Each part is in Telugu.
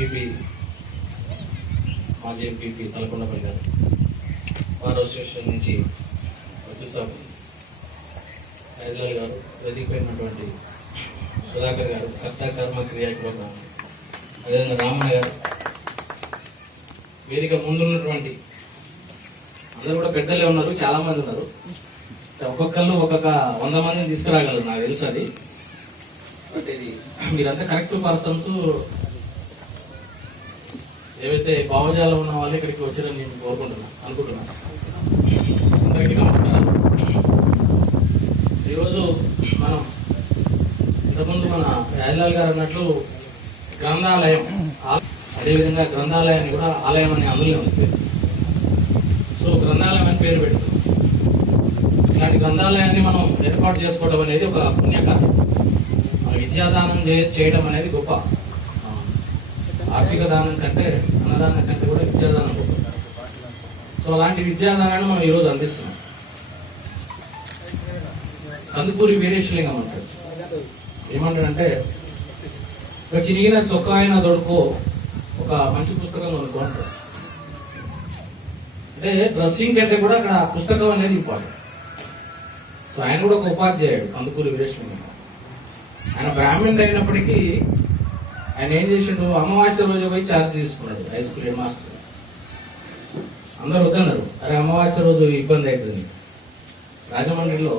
ఎంపీపీ మాజీ ఎంపీపీ తలకొండపల్లి గారు, బార్ అసోసియేషన్ నుంచి అబ్దుల్ సాబ్ హైదరాబాద్ గారు, వేదికైనటువంటి సుధాకర్ గారు, కర్త కర్మ క్రియాకులు, అదేవిధంగా రామన్న గారు, వేదిక ముందున్నటువంటి అందరూ కూడా పెద్దలే ఉన్నారు, చాలా మంది ఉన్నారు. ఒక్కొక్కళ్ళు ఒక్కొక్క 100 మందిని తీసుకురాగలరు, నాకు తెలుసు అది. బట్ ఇది మీరంతా కరెక్ట్ పర్సన్స్. ఏవైతే భావజాలం ఉన్న వాళ్ళు ఇక్కడికి వచ్చారని నేను అనుకుంటున్నాను. అందరికీ నమస్కారం. ఈరోజు మనం ఇంతకుముందు మన రాజలాల్ గారు అన్నట్లు గ్రంథాలయం, అదేవిధంగా గ్రంథాలయాన్ని కూడా ఆలయం అని అందులో ఉంది పేరు. సో గ్రంథాలయం అని పేరు పెడుతుంది. ఇలాంటి గ్రంథాలయాన్ని మనం ఏర్పాటు చేసుకోవడం అనేది ఒక పుణ్యకార్యం. మన విద్యాదానం చేయడం అనేది గొప్ప. ఆర్థిక దానం కంటే, అన్నదానం కంటే కూడా విద్యాదానం గొప్ప. సో అలాంటి విద్యాదానాన్ని మనం ఈరోజు అందిస్తున్నాం. కందుకూరి వీరేశలింగం అంటాడు. ఏమంటాడంటే, ఒక చినిగిన చొక్కా అయినా దొడుకో, ఒక మంచి పుస్తకం అనుకో అంటాడు. అంటే డ్రెస్సింగ్ కంటే కూడా అక్కడ పుస్తకం అనేది ఇంపార్టెంట్. సో ఆయన కూడా ఒక ఉపాధ్యాయుడు, కందుకూరి వీరేశలింగం. ఆయన బ్రాహ్మణుడు అయినప్పటికీ ఆయన ఏం చేసిండు, అమావాస్య రోజు పోయి ఛార్జ్ తీసుకున్నాడు హై స్కూల్ హెడ్ మాస్టర్. అందరూ వద్దన్నారు, అరే అమావాస్య రోజు ఇబ్బంది అవుతుంది. రాజమండ్రిలో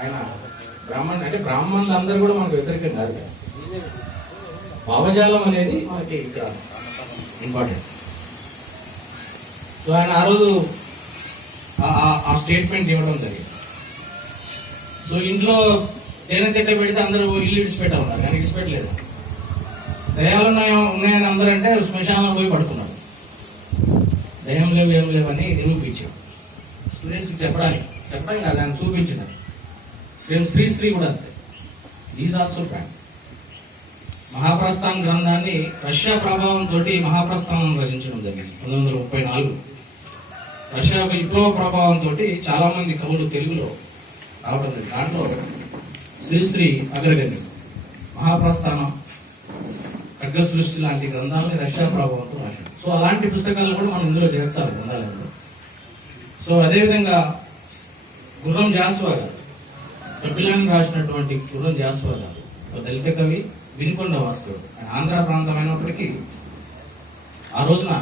ఆయన బ్రాహ్మణులు అందరూ కూడా మనకు వ్యతిరేకం కాదు. భావజాలం అనేది మనకి ఇక్కడ ఇంపార్టెంట్. సో ఆయన ఆ రోజు ఆ స్టేట్మెంట్ ఇవ్వడం జరిగింది. సో ఇంట్లో తేనె తిట్ట పెడితే అందరూ ఇల్లు విడిచిపెట్టాలన్నారు, కానీ విడిచిపెట్టలేదు. దయాలు ఉన్నాయని అందరంటే శ్మశానం పోయి పడుకున్నారు. దయం లేవు ఏం లేవని నిరూపించాం స్టూడెంట్స్ చెప్పడం కాదు, ఆయన చూపించినారు. శ్రీశ్రీ కూడా అంతే. These also fact. మహాప్రస్థానం గ్రంథాన్ని రష్యా ప్రభావంతో మహాప్రస్థానం రచించడం జరిగింది 1934. రష్యా యొక్క విప్లవ ప్రభావంతో చాలా మంది కవులు తెలుగులో రావడం జరిగింది. దాంట్లో శ్రీశ్రీ అగ్రగణ్యం. మహాప్రస్థానం, ఖడ్గ సృష్టి లాంటి గ్రంథాలని రష్యా ప్రభావంతో రాశారు. సో అలాంటి పుస్తకాలను కూడా మనం ఇందులో చేర్చాలి గ్రంథాలయంలో. సో అదేవిధంగా గుర్రం జాస్వా గారు, కపిలాన్ని రాసినటువంటి గుర్రం జాస్వా గారు దళిత కవి, వినుకొండ వాస్తవుడు. ఆంధ్ర ప్రాంతం అయినప్పటికీ ఆ రోజున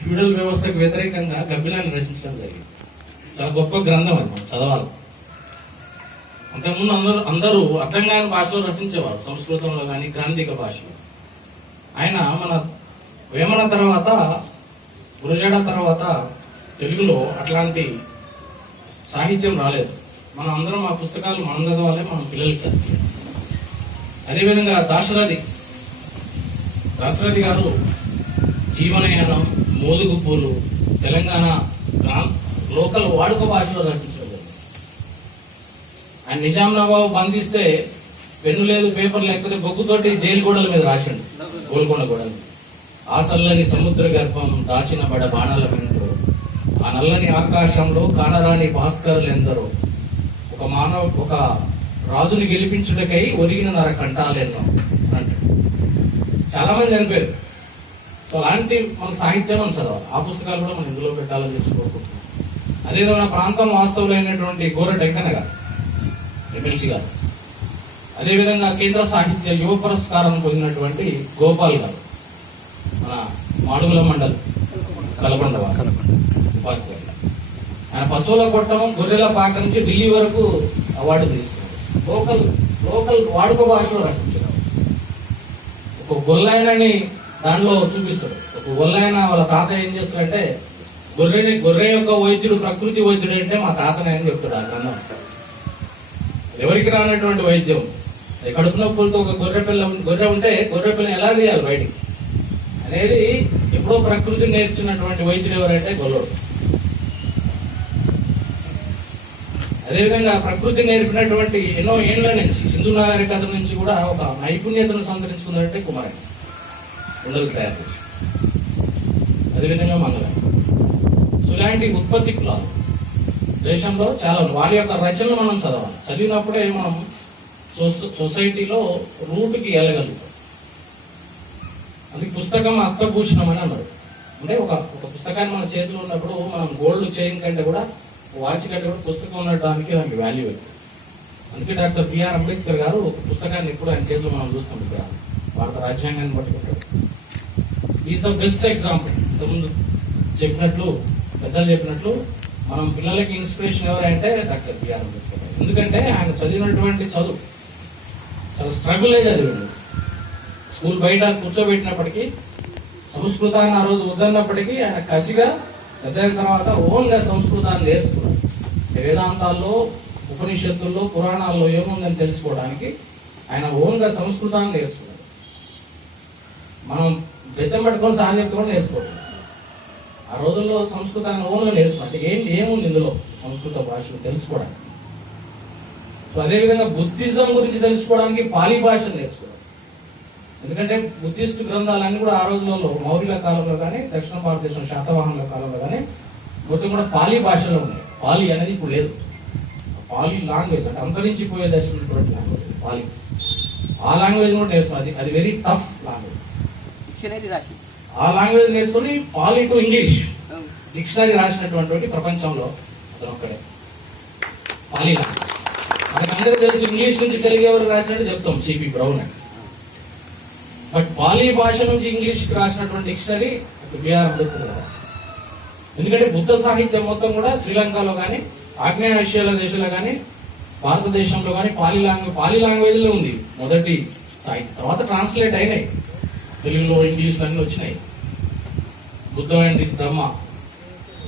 ఫ్యూడల్ వ్యవస్థకు వ్యతిరేకంగా కపిలాన్ని రచించడం జరిగింది. చాలా గొప్ప గ్రంథం అది, మనం చదవాలి. అంతకుముందు అందరూ అర్థం కాని భాషలో రచించేవారు, సంస్కృతంలో కానీ గ్రాంధిక భాషలో. ఆయన మన వేమన తర్వాత, గురజాడ తర్వాత తెలుగులో అట్లాంటి సాహిత్యం రాలేదు. మనం అందరం ఆ పుస్తకాలు మనం చదవాలి, మన పిల్లలకి చదివి. అదేవిధంగా దాశరథి గారు జీవనయానం, మోదుగు పూలు తెలంగాణ లోకల్ వాడుక భాషలో రచించారు. ఆయన నిజాం నవాబు బంధిస్తే పెన్ను లేదు, పేపర్ లేకపోతే బొగ్గుతోటి జైలు గోడల మీద రాసిండు, గోల్కొండ గోడలు. ఆ చల్లని సముద్ర గర్భం దాచిన బడ బాణాల వెంటో, ఆ నల్లని ఆకాశంలో కానరాని భాస్కరులు ఎందరో, ఒక రాజుని గెలిపించుటకై ఒరిగిన నర కంటాలెన్నో అంటే చాలా మంది చనిపోయారు. సో అలాంటి మన సాహిత్యం మనం చదవాలి. ఆ పుస్తకాలు కూడా మనం ఇందులో పెట్టాలని తెలుసుకోకుంటున్నాం. అదేవిధంగా ప్రాంతం వాస్తవులైనటువంటి గోర టెంకన్న గారు, ఎమ్మెల్సీ గారు, అదేవిధంగా కేంద్ర సాహిత్య యువ పురస్కారం పొందినటువంటి గోపాల్ గారు, మన మాడుగుల మండల్ కలకొండ ఉపాధ్యాయులు. ఆయన పశువుల కొట్టడం, గొర్రెల పాక నుంచి ఢిల్లీ వరకు అవార్డు తీసుకున్నారు. లోకల్ వాడుక భాషలో రచించారు. ఒక గొల్లైనని దానిలో చూపిస్తాడు. ఒక గొల్లైన వాళ్ళ తాత ఏం చేస్తాడంటే, గొర్రె యొక్క వైద్యుడు ప్రకృతి వైద్యుడు అంటే మా తాతనే అని చెప్తాడు ఆ గ్రంథం. ఎవరికి రానటువంటి వైద్యం, కడుపు నొప్పులతో ఒక గొర్రె ఉంటే గొర్రె పిల్లని ఎలా తీయాలి బయటికి అనేది ఎప్పుడో ప్రకృతి నేర్చినటువంటి వైద్యుడు ఎవరంటే గొల్లోడు. అదేవిధంగా ప్రకృతి నేర్పినటువంటి ఎన్నో ఏళ్ల నుంచి, సింధు నాగరికత నుంచి కూడా ఒక నైపుణ్యతను సంతరించుకున్నట్టే కుమారుడు ఉండలు తయారు చేసి, అదేవిధంగా మంగళం. సో ఇలాంటి ఉత్పత్తి కులాలు దేశంలో చాలా, వారి యొక్క రచనలు మనం చదవాలి. చదివినప్పుడే మనం సొసైటీలో రూట్కి వెళ్ళగలుగుతాం. అది పుస్తకం హస్తభూషణం అని అన్నారు. అంటే ఒక పుస్తకాన్ని మన చేతిలో ఉన్నప్పుడు మనం గోల్డ్ చైన్ కంటే కూడా వాచ్ కంటే కూడా పుస్తకం ఉండడానికి దానికి వాల్యూ ఎక్కువ. అందుకే డాక్టర్ బిఆర్ అంబేద్కర్ గారు ఒక పుస్తకాన్ని ఎప్పుడు ఆయన చేతిలో మనం చూస్తాం. ఇక్కడ భారత రాజ్యాంగాన్ని పట్టుకుంటారు. Is the best example. ఇంతకుముందు చెప్పినట్లు పెద్దలు చెప్పినట్లు మనం పిల్లలకి ఇన్స్పిరేషన్ ఎవరంటే డాక్టర్ బిఆర్ అంబేద్కర్. ఎందుకంటే ఆయన చదివినటువంటి చదువు చాలా స్ట్రగుల్ అయ్యి చదివాడు. స్కూల్ బయట కూర్చోబెట్టినప్పటికీ సంస్కృతాన్ని ఆ రోజు వద్దన్నప్పటికీ ఆయన కసిగా పెద్ద తర్వాత ఓన్ గా సంస్కృతాన్ని నేర్చుకున్నాడు. వేదాంతాల్లో, ఉపనిషత్తుల్లో, పురాణాల్లో ఏముందని తెలుసుకోవడానికి ఆయన ఓన్ గా సంస్కృతాన్ని నేర్చుకున్నాడు. మనం బెత్తం పట్టుకొని సార్ చెప్తే నేర్చుకోవట్లేదు. ఆ రోజుల్లో సంస్కృతాన్ని ఓన్ గా నేర్చుకున్నట్టు ఏముంది ఇందులో సంస్కృత భాషను తెలుసుకోవడానికి. సో అదేవిధంగా బుద్ధిజం గురించి తెలుసుకోవడానికి పాలీ భాషను నేర్చుకోవడం. ఎందుకంటే బుద్ధిస్ట్ గ్రంథాలన్నీ కూడా ఆ రోజులలో మౌర్యుల కాలంలో కానీ, దక్షిణ భారతదేశం శాతవాహనుల కాలంలో కానీ మొత్తం కూడా పాలీ భాషలో ఉన్నాయి. పాలీ అనేది ఇప్పుడు లేదు. పాలీ లాంగ్వేజ్ అంటే అంతరించిపోయే దశటువంటి లాంగ్వేజ్ పాలీ. ఆ లాంగ్వేజ్ కూడా నేర్చుకున్నది. అది వెరీ టఫ్ లాంగ్వేజ్. ఆ లాంగ్వేజ్ నేర్చుకుని పాలీ టు ఇంగ్లీష్ డిక్షనరీ రాసినటువంటి ప్రపంచంలో అతను ఒక్కడే. పాలీ లాంగ్వేజ్ మనకందరూ తెలుసు. ఇంగ్లీష్ నుంచి తెలుగు ఎవరు రాసినట్టు చెప్తాం, సిపి బ్రౌన్ అని. బట్ పాలీ భాష నుంచి ఇంగ్లీష్ కి రాసినటువంటి డిక్షనరీ బిఆర్ అంబేద్కర్ రాశారు. ఎందుకంటే బుద్ధ సాహిత్యం మొత్తం కూడా శ్రీలంకలో కానీ, ఆగ్నేయ ఆసియాల దేశాల్లో కానీ, భారతదేశంలో కానీ పాలీ లాంగ్వేజ్ లో ఉంది మొదటి సాహిత్యం. తర్వాత ట్రాన్స్లేట్ అయినాయి, తెలుగులో, ఇంగ్లీష్ అన్ని వచ్చినాయి. బుద్ధ అండ్ దిస్ ధమ్మ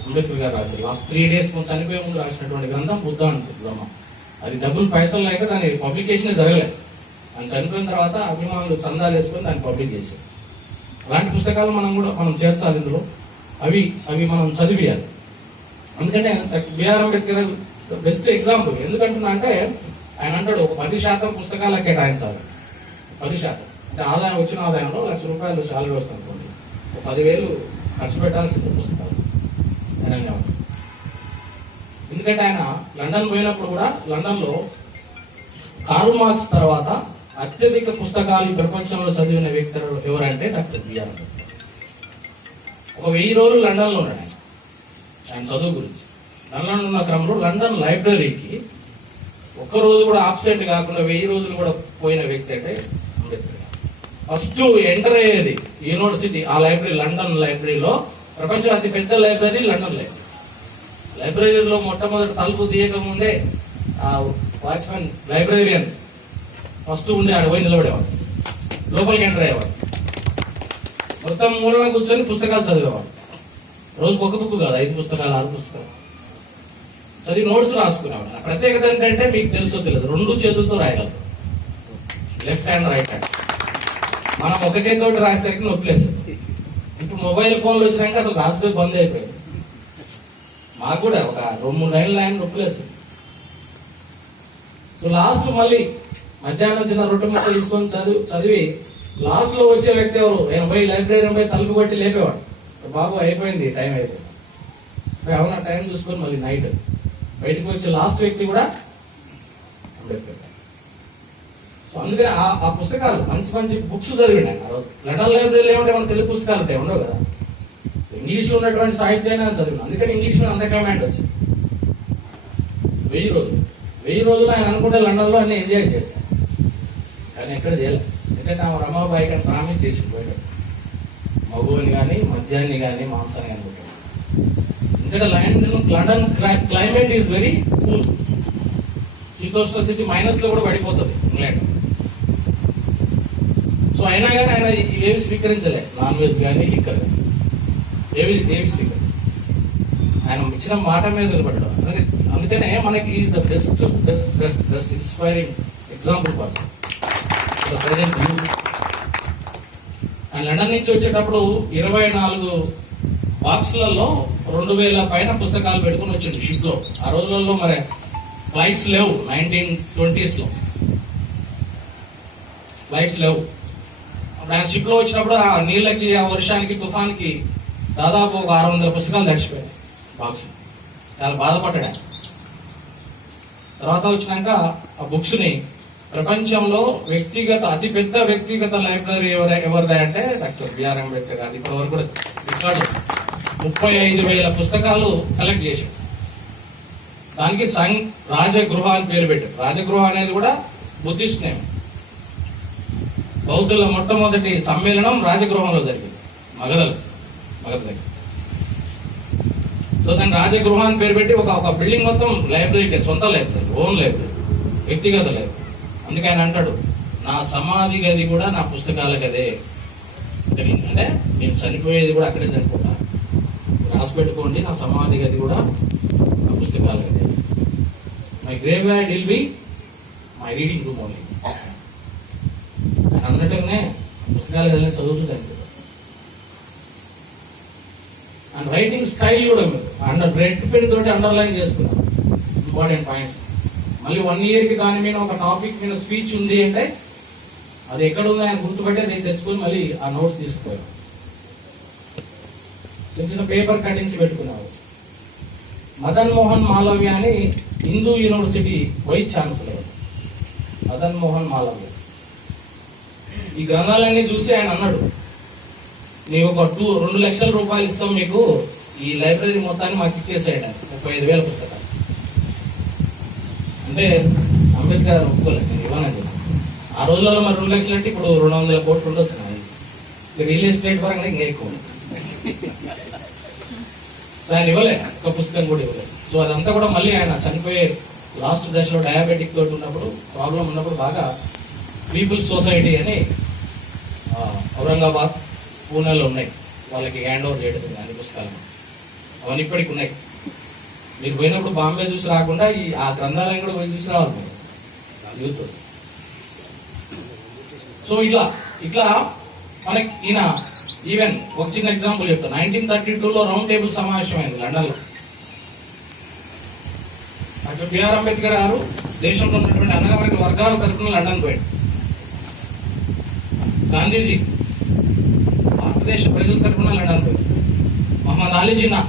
అంబేద్కర్ గారు రాశారు. లాస్ట్ 3 days చనిపోయే ముందు రాసినటువంటి గ్రంథం బుద్ధ అండ్ ధమ్మ. అది డబ్బులు పైసలు లేక దాని పబ్లికేషన్ జరగలేదు. ఆయన చనిపోయిన తర్వాత అభిమానులు చందాలు వేసుకొని దాన్ని పబ్లిక్ చేశారు. అలాంటి పుస్తకాలు మనం చేర్చాలి ఇందులో. అవి మనం చదివియాలి. ఎందుకంటే బిఆర్ అంబేద్కర్ బెస్ట్ ఎగ్జాంపుల్. ఎందుకంటున్నా అంటే ఆయన అంటాడు ఒక 10% పుస్తకాలకు కేటాయించాలి. 10% అంటే వచ్చిన ఆదాయంలో ₹1,00,000 శాలరీ వస్తుంది అనుకోండి, 10,000 ఖర్చు పెట్టాల్సిన పుస్తకాలు. ఎందుకంటే ఆయన లండన్ పోయినప్పుడు కూడా లండన్ లో కార్ల్ మార్క్స్ తర్వాత అత్యధిక పుస్తకాలు ప్రపంచంలో చదివిన వ్యక్తి ఎవరంటే డాక్టర్ బిఆర్ అంబేద్కర్. ఒక 1000 రోజులు లండన్ లో ఉన్నాడు ఆయన చదువు గురించి. లండన్ ఉన్న క్రమంలో లండన్ లైబ్రరీకి ఒక్కరోజు కూడా ఆబ్సెంట్ కాకుండా 1000 రోజులు కూడా పోయిన వ్యక్తి అంటే అంబేద్కర్. ఫస్ట్ ఎంటర్ అయ్యేది యూనివర్సిటీ ఆ లైబ్రరీ, లండన్ లైబ్రరీలో. ప్రపంచం అతి పెద్ద లైబ్రరీ లండన్ లైబ్రరీ. లైబ్రరీలో మొట్టమొదటి తలుపు తీయక ముందే ఆ వాచ్మెన్ లైబ్రరీయన్ ఫస్ట్ ఉండి ఆడ పోయి నిలబడేవాడు, లోపలికి ఎంటర్ అయ్యేవాడు. మొత్తం మూలన కూర్చొని పుస్తకాలు చదివేవాడు. రోజుకు ఒక బుక్ కాదు, 5 పుస్తకాలు 6 పుస్తకాలు చదివి నోట్స్ రాసుకునేవాడు. ప్రత్యేకత ఏంటంటే మీకు తెలుసో తెలియదు, 2 చేతులతో రాయగలరు, లెఫ్ట్ హ్యాండ్ రైట్ హ్యాండ్. మనం ఒక చేతితో రాసేసరికి నొప్పిలేస్తుంది. ఇప్పుడు మొబైల్ ఫోన్లు వచ్చినాక అసలు రాసుకొని బంద్ అయిపోయింది. మాకు కూడా ఒక 2-3 లైన్లు ఆయన నొప్పిలేస్తుంది. సో లాస్ట్ మళ్ళీ మధ్యాహ్నం చిన్న రొట్టె ముక్క తీసుకొని చదివి లాస్ట్ లో వచ్చే వ్యక్తి ఎవరు? లైబ్రరీ తలుపు కొట్టి లేపేవాడు. బాబు అయిపోయింది, టైం అయిపోయింది. అవునా టైం చూసుకొని మళ్ళీ నైట్ బయటకు వచ్చే లాస్ట్ వ్యక్తి కూడా అంబేద్కర్. సో అందుకని ఆ పుస్తకాలు మంచి మంచి బుక్స్ చదివిండి ఆయన. లండన్ లైబ్రరీలో ఏమంటే మన తెలుగు పుస్తకాలు ఉంటాయి, ఉండవు కదా. ఇంగ్లీష్ లో ఉన్నటువంటి సాహిత్యాన్ని చదివిన. అందుకని ఇంగ్లీష్ లో అంత కమాండ్ వచ్చింది. 1000 రోజులు ఆయన అనుకుంటే లండన్ లో అన్ని ఎంజాయ్ చేశారు, కానీ ఎక్కడ చేయలేదు. ఎందుకంటే ఆ రమాబాయి కానీ ప్రామిస్ చేసిపోయాడు, మగువుని కానీ మద్యాన్ని కానీ మాంసాన్ని కానీ పెట్టాడు. ఎందుకంటే London climate is very cool. శీతోష్ణ స్థితి మైనస్ లో కూడా పడిపోతుంది ఇంగ్లాండ్. సో అయినా కానీ ఆయన ఏమి స్వీకరించలే, నాన్ వెజ్ కానీ లిక్కర్ కానీ ఏమి స్వీకరించలేదు. ఆయన ఇచ్చిన మాట మీద నిలబడ్డాడు. అందుకనే మనకి the best inspiring example person present youth. ఆయన లండన్ నుంచి వచ్చేటప్పుడు 24 బాక్సులలో 2000 పైన పుస్తకాలు పెట్టుకుని వచ్చింది షిప్ లో. ఆ రోజులలో మరి ఫ్లైట్స్ లేవు, 1920s లో ఫ్లైట్స్ లేవు. అప్పుడు ఆయన షిప్ లో వచ్చినప్పుడు ఆ నీళ్ళకి, ఆ వర్షానికి, తుఫాన్కి దాదాపు ఒక 600 పుస్తకాలు తడిచిపోయాయి బాక్స్. చాలా బాధపడ్డాడు. తర్వాత వచ్చినాక ఆ బుక్స్ ని ప్రపంచంలో అతిపెద్ద వ్యక్తిగత లైబ్రరీ ఎవరిదా అంటే డాక్టర్ బిఆర్ అంబేద్కర్ గారు. ఇప్పటి వరకు కూడా రికార్డు 35,000 పుస్తకాలు కలెక్ట్ చేశారు. దానికి సంఘ్ రాజగృహ అని పేరు పెట్టారు. రాజగృహ అనేది కూడా బుద్ధిస్ట్ నేమ్. బౌద్ధుల మొట్టమొదటి సమ్మేళనం రాజగృహంలో జరిగింది, మగధ దగ్గర. సో దాని రాజగృహ అని పేరు పెట్టి ఒక బిల్డింగ్ మొత్తం లైబ్రరీ, సొంత లైబ్రరీ, ఓన్ లైబ్రరీ, వ్యక్తిగత లైబ్రరీ. అందుకే ఆయన అంటాడు, నా సమాధి గది కూడా నా పుస్తకాల గదే. అంటే నేను చనిపోయేది కూడా అక్కడే చనిపోతా, రాసి పెట్టుకోండి, నా సమాధి గది కూడా నా పుస్తకాల గదే. My grave yard will be my reading room only. ఆయన అన్నట్టుగానే పుస్తకాల గదిలో చదువుతూ చనిపోతాడు. అండ్ రైటింగ్ స్టైల్ కూడా రెడ్ పెన్ తోటి అండర్లైన్ చేసుకున్నాం ఇంపార్టెంట్ పాయింట్స్. మళ్ళీ 1 year కి దాని మీద ఒక టాపిక్ మీద స్పీచ్ ఉంది అంటే అది ఎక్కడ ఉంది ఆయన గుర్తుపెట్టి అది తెచ్చుకొని మళ్ళీ ఆ నోట్స్ తీసుకుపోయారు. చిన్న చిన్న పేపర్ కటింగ్స్ పెట్టుకున్నారు. మదన్ మోహన్ మాలవ్య అని Hindu university vice chancellor Madan Mohan Malaviya. ఈ గ్రంథాలన్నీ చూసి ఆయన అన్నాడు, నీకు ఒక 2 లక్షల రూపాయలు ఇస్తాం మీకు, ఈ లైబ్రరీ మొత్తాన్ని మాకు ఇచ్చేసాడు. 35,000 పుస్తకాలు. అంటే అంబేద్కర్ ఒప్పుకోలేదు, నేను ఇవ్వనని చెప్పి. ఆ రోజుల్లో మరి 2 లక్షలు అంటే ఇప్పుడు 200 కోట్లు ఉండొచ్చు. రియల్ ఎస్టేట్ పరంగా ఇంకా ఎక్కువ. సో ఆయన ఇవ్వలే, ఒక పుస్తకం కూడా ఇవ్వలేదు. సో అదంతా కూడా మళ్ళీ ఆయన చనిపోయే లాస్ట్ దశలో డయాబెటిక్ తోటి ఉన్నప్పుడు, ప్రాబ్లం ఉన్నప్పుడు బాగా పీపుల్స్ సొసైటీ అని ఔరంగాబాద్, పూణేలో ఉన్నాయి, వాళ్ళకి హ్యాండ్ ఓవర్ చేయడం అన్ని పుస్తకాలను. అవన్నీ ఇప్పటికి ఉన్నాయి. మీరు పోయినప్పుడు బాంబే చూసి రాకుండా ఆ గ్రంథాలయం కూడా పోయి చూసి రావాలి యూత్. సో ఇట్లా మనకి ఈయన ఈవెన్ ఒక చిన్న ఎగ్జాంపుల్ చెప్తా. 1932లో రౌండ్ టేబుల్ సమావేశం అయింది లండన్ లో. డాక్టర్ బిఆర్ అంబేద్కర్ గారు దేశంలో ఉన్నటువంటి అణగారిన వర్గాల తరఫున లండన్ పోయాడు. గాంధీజీ భారతదేశ ప్రజల తరఫున లండన్ పోయారు. మహమ్మద్ అలీ జిన్నా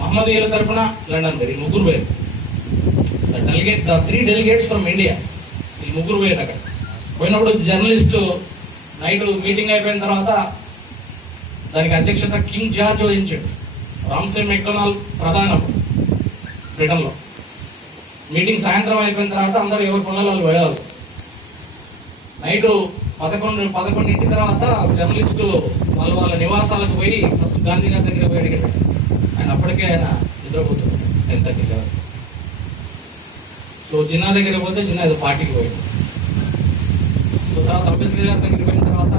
మహమ్మదీయుల తరఫున లండన్ పోయారు. ఈ ముగ్గురు పోయారు. The 3 delegates from India. ఈ ముగ్గురు పోయారు. అక్కడ పోయినప్పుడు జర్నలిస్టు నైట్ మీటింగ్ అయిపోయిన తర్వాత దానికి అధ్యక్షత కింగ్ జార్జ్ వహించాడు. రామ్సే మెక్డొనాల్డ్ ప్రధానం బ్రిటన్ లో. మీటింగ్ సాయంత్రం అయిపోయిన తర్వాత అందరూ ఎవరి పనులలో వాళ్ళు పోయేవాళ్ళు. నైట్ 11 తర్వాత జర్నలిస్టు వాళ్ళ నివాసాలకు పోయి ఫస్ట్ గాంధీ గారి దగ్గర పోయి అడిగాడు. ఆయన అప్పటికే ఆయన నిద్రపోతున్నాడు 10:30. సో జిన్నా దగ్గర పోతే జిన్నా ఏదో పార్టీకి పోయాడు. సో తర్వాత అంబేద్కర్ గారి దగ్గరికి పోయిన తర్వాత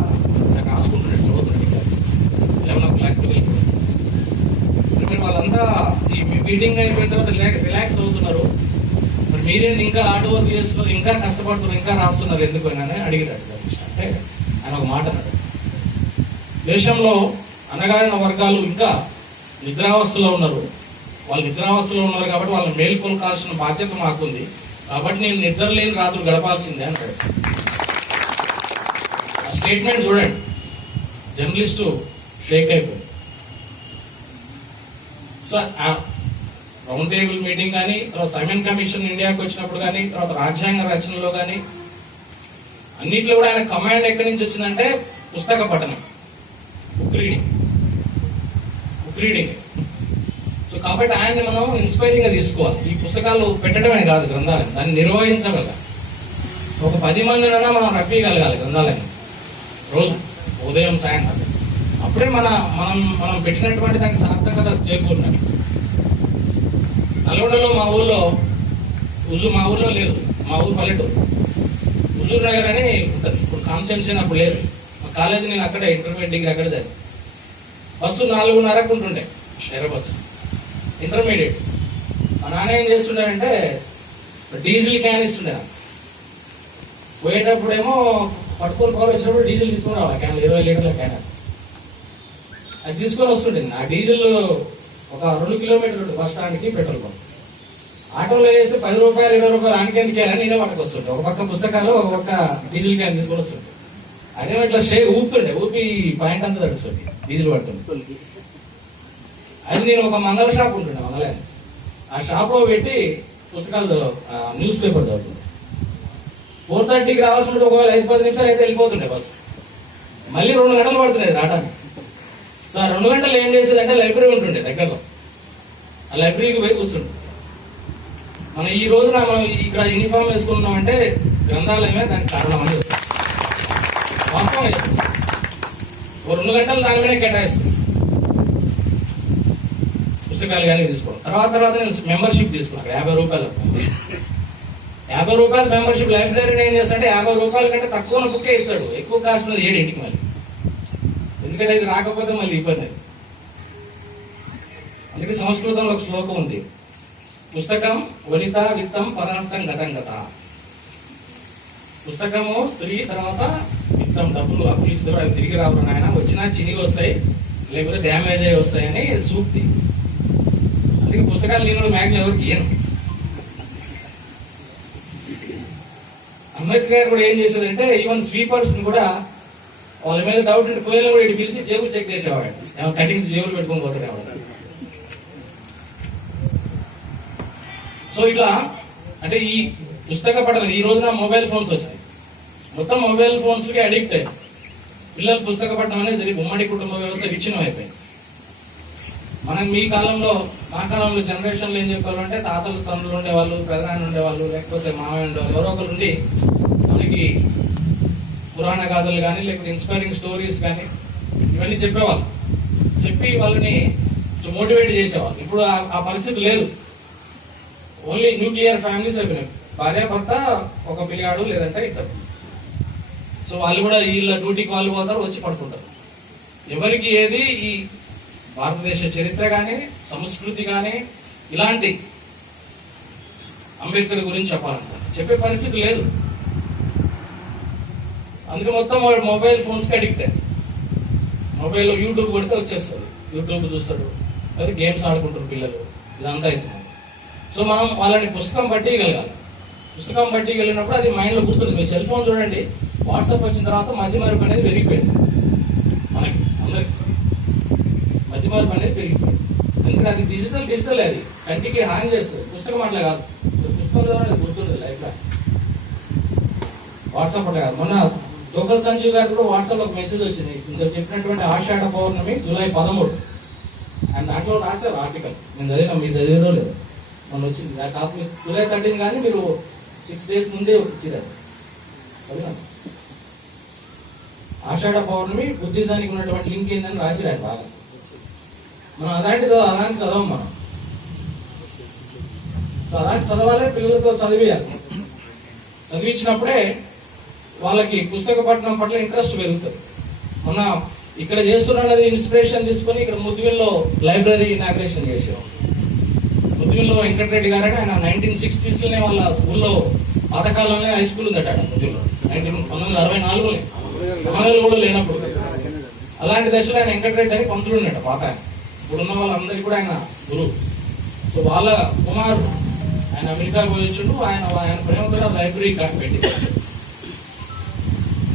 ఆయన రాసుకుంటున్నాడు, చదువుతున్నాడు. 11 o'clock మీరు వాళ్ళంతా ఈ మీటింగ్ అయిపోయిన తర్వాత రిలాక్స్ అవుతున్నారు, మరి మీరేంటి ఇంకా హార్డ్ వర్క్ చేస్తున్నారు, ఇంకా కష్టపడుతున్నారు, ఇంకా రాస్తున్నారు ఎందుకు అని అడిగాడు. అంటే ఆయన ఒక మాట అన్నాడు, దేశంలో అణగారిన వర్గాలు ఇంకా నిద్రావస్థలో ఉన్నారు. వాళ్ళు నిద్రావస్థలో ఉన్నారు కాబట్టి వాళ్ళని మేల్కొల్పాల్సిన బాధ్యత మాకుంది. కాబట్టి నేను నిద్ర లేని రాత్రులు గడపాల్సిందే అన్నాడు. ఆ స్టేట్మెంట్ చూడండి, జర్నలిస్టు షేక్ అయిపోయింది. సో రౌండ్ టేబుల్ మీటింగ్ కానీ, తర్వాత సైమన్ కమిషన్ ఇండియాకి వచ్చినప్పుడు కానీ, తర్వాత రాజ్యాంగ రచనలో కానీ అన్నిట్లో కూడా ఆయన కమాండ్ ఎక్కడి నుంచి వచ్చిందంటే పుస్తక పఠనం, బుక్ రీడింగ్. సో కాబట్టి ఆయన్ని మనం ఇన్స్పైరింగ్ గా తీసుకోవాలి. ఈ పుస్తకాలు పెట్టడమే కాదు గ్రంథాలయం, దాన్ని నిర్వహించగల ఒక 10 మందినైనా మనం రప్పియగలగాలి గ్రంథాలయం రోజు ఉదయం సాయంత్రం. అప్పుడే మనం పెట్టినటువంటి దానికి సార్థకత చేకూరినది. నల్గొండలో మా ఊళ్ళో లేదు, మా ఊరు పల్లెటూరు హుజూర్ నగర్ అని ఉంటుంది. ఇప్పుడు కాన్స్టిట్యూన్సీ అప్పుడు లేదు. మా కాలేజీ నేను అక్కడే ఇంటర్మీడియట్ డిగ్రీ అక్కడే చదివి. బస్సు 4:30కు ఉంటుండే, ఎర్ర బస్సు ఇంటర్మీడియట్. మా నాన్న ఏం చేస్తుండే, డీజిల్ క్యాన్ ఇస్తుండే. పోయేటప్పుడేమో పట్టుకొని పోవాలి, వచ్చినప్పుడు డీజిల్ తీసుకుని రావాలి, క్యాన్ 20 లీటర్ల క్యాన్. అది తీసుకొని వస్తుండేది. ఆ డీజిల్ ఒక 2 కిలోమీటర్లు బస్ స్టాండ్కి పెట్రోల్ పంప్. ఆటోలో వేస్తే 10 రూపాయలు 20 రూపాయలు ఆనికేందుకే అని నేనే పట్టుకొస్తుంటే, ఒక పక్క పుస్తకాలు, ఒక పక్క డీజిల్ క్యాన్ తీసుకొని వస్తుంటే. అదేమో ఇట్లా ఊపుతుండే, ఊపి పాయింట్ అంతా తడుస్తుంది, డీజిల్ పడుతుంది. అది నేను ఒక మంగళ షాప్ ఉంటుండే, మంగళాన్ని. ఆ షాప్ లో పెట్టి పుస్తకాలు న్యూస్ పేపర్ చదువుతుంది. 4:30కి రావాల్సి ఉంటే ఒకవేళ 5-10 నిమిషాలు అయితే వెళ్ళిపోతుండే బస్సు. మళ్ళీ 2 గంటలు పడుతున్నాయి రావడానికి. సో ఆ 2 గంటలు ఏం చేసేదంటే లైబ్రరీ ఉంటుండే దగ్గరలో, ఆ లైబ్రరీకి పోయి కూర్చుంటు. మనం ఈ రోజున మనం ఇక్కడ యూనిఫామ్ వేసుకున్నామంటే గ్రంథాలయమే దానికి కారణం అని వాస్తవం. 2 గంటలు దాని మీద కేటాయిస్తుంది పుస్తకాలు కానీ తీసుకోవడం. తర్వాత నేను మెంబర్షిప్ తీసుకున్నాను 50 రూపాయలు. 50 రూపాయలు మెంబర్షిప్. లైబ్రరీని ఏం చేస్తాడంటే 50 రూపాయల కంటే తక్కువ బుక్కే ఇస్తాడు, ఎక్కువ కాస్ట్ ఉన్నది 7 మళ్ళీ. ఎందుకంటే ఇది రాకపోతే మళ్ళీ ఇబ్బంది. అందుకే సంస్కృతంలో ఒక శ్లోకం ఉంది, పుస్తకం వనిత విత్తం పరహస్తం గతం గత. పుస్తకము స్త్రీ, తర్వాత విత్తం డబ్బులు అప్పులు ఇస్తారు, అవి తిరిగి రావు నాయన, వచ్చినా చినిగి వస్తాయి లేకపోతే డ్యామేజ్ అయ్యి వస్తాయని సూక్తి. అందుకే పుస్తకాలు నేను మ్యాగ్జిన్ ఎవరికి ఇయ్యను. అంబేద్కర్ గారు కూడా ఏం చేశారంటే ఈవెన్ స్వీపర్స్ కూడా వాళ్ళ మీద డౌట్ ఉంటే పోయిన కూడా ఇటు పిలిచి జేబులు చెక్ చేసేవాడు, కటింగ్స్ జేబులు పెట్టుకొని పోతాడేవాడు. సో ఇట్లా అంటే ఈ పుస్తక పఠనం ఈ రోజున మొబైల్ ఫోన్స్ వచ్చాయి, మొత్తం మొబైల్ ఫోన్స్ కి అడిక్ట్ అయ్యి పిల్లలు పుస్తక పఠనం అనేది జరిగి ఉమ్మడి కుటుంబ వ్యవస్థ విచ్ఛిన్నం అయిపోయింది. మనం మీ కాలంలో మా కాలంలో జనరేషన్లో ఏం చెప్పాలంటే తాతలు తండ్రులు ఉండేవాళ్ళు, ప్రధాని ఉండేవాళ్ళు, లేకపోతే మామయ్య ఉండేవాళ్ళు, ఎవరో ఒకరు ఉండి మనకి పురాణ గాథలు కానీ లేకపోతే ఇన్స్పైరింగ్ స్టోరీస్ కానీ ఇవన్నీ చెప్పేవాళ్ళు, చెప్పి వాళ్ళని మోటివేట్ చేసేవాళ్ళు. ఇప్పుడు ఆ పరిస్థితి లేదు. ఓన్లీ న్యూక్లియర్ ఫ్యామిలీస్ అయిపోయినాయి, భార్య భర్త ఒక పిల్లాడు లేదంటే ఇద్దరు. సో వాళ్ళు కూడా వీళ్ళ డ్యూటీకి వాళ్ళు పోతారు, వచ్చి పడుకుంటారు. ఎవరికి ఏది ఈ భారతదేశ చరిత్ర కానీ సంస్కృతి కానీ ఇలాంటి అంబేద్కర్ గురించి చెప్పే పరిస్థితి లేదు. అందుకే మొత్తం వాడు మొబైల్ ఫోన్స్ కి అడిక్ట్ అయ్యారు. మొబైల్లో యూట్యూబ్ కొడితే వచ్చేస్తారు, యూట్యూబ్ చూస్తాడు, లేదా గేమ్స్ ఆడుకుంటారు పిల్లలు, ఇదంతా అవుతుంది. సో మనం వాళ్ళని పుస్తకం పట్టిగలగాలి. పుస్తకం పట్టిగలిగినప్పుడు అది మైండ్ లో గుర్తుంది. మీరు సెల్ ఫోన్ చూడండి, వాట్సాప్ వచ్చిన తర్వాత మధ్య మరుపు అనేది పెరిగిపోయింది, మనకి అందరికి మధ్య మరుపు అనేది పెరిగిపోయింది. ఎందుకంటే అది డిజిటల్ అది కంటికి హాని చేస్తుంది. పుస్తకం అట్లా కాదు, పుస్తకం ద్వారా అది గుర్తుంది లైఫ్ లో. వాట్సాప్ అట్లా కాదు. మొన్న లోకల్ సంజీవ్ గారు కూడా వాట్సాప్ లో ఒక మెసేజ్ వచ్చింది, ఇందులో చెప్పినటువంటి ఆషాఢ పౌర్ణమి జూలై 13 అండ్ దాంట్లో రాశారు ఆర్టికల్. నేను చదివినా, మీరు చదివినో లేదు, మనం వచ్చింది కాకపోతే జూలై 13 కానీ మీరు 6 days ముందే వచ్చింది. చదివా ఆషాఢ పౌర్ణమి బుద్ధిజానికి ఉన్నటువంటి లింక్ ఏందని రాసిరాడు బాగా. మనం అలాంటి చదవం మనం. అలాంటి చదవాలి, పిల్లలతో చదివేయాలి. చదివించినప్పుడే వాళ్ళకి పుస్తక పఠనం పట్ల ఇంట్రెస్ట్ పెరుగుతుంది. మొన్న ఇక్కడ చేస్తున్నది ఇన్స్పిరేషన్ తీసుకొని ఇక్కడ ముద్దువిల్లో లైబ్రరీ ఇనాగ్రేషన్ చేసాం. ముద్దువిల్లో వెంకటరెడ్డి గారని ఆయన 1960s లోనే వాళ్ళ ఊళ్ళో పాతకాలంలో హై స్కూల్ ఉందట ముద్దువిల్లో. 1964లో అమలు కూడా లేనప్పుడు అలాంటి దశలో ఆయన వెంకటరెడ్డి అని పంతులు ఉన్నట పాత. ఇప్పుడున్న వాళ్ళందరికీ కూడా ఆయన గురువు. సో వాళ్ళ కుమారుడు ఆయన అమెరికాకు పోయించుండు. ఆయన ప్రేమ కూడా లైబ్రరీ పెట్టి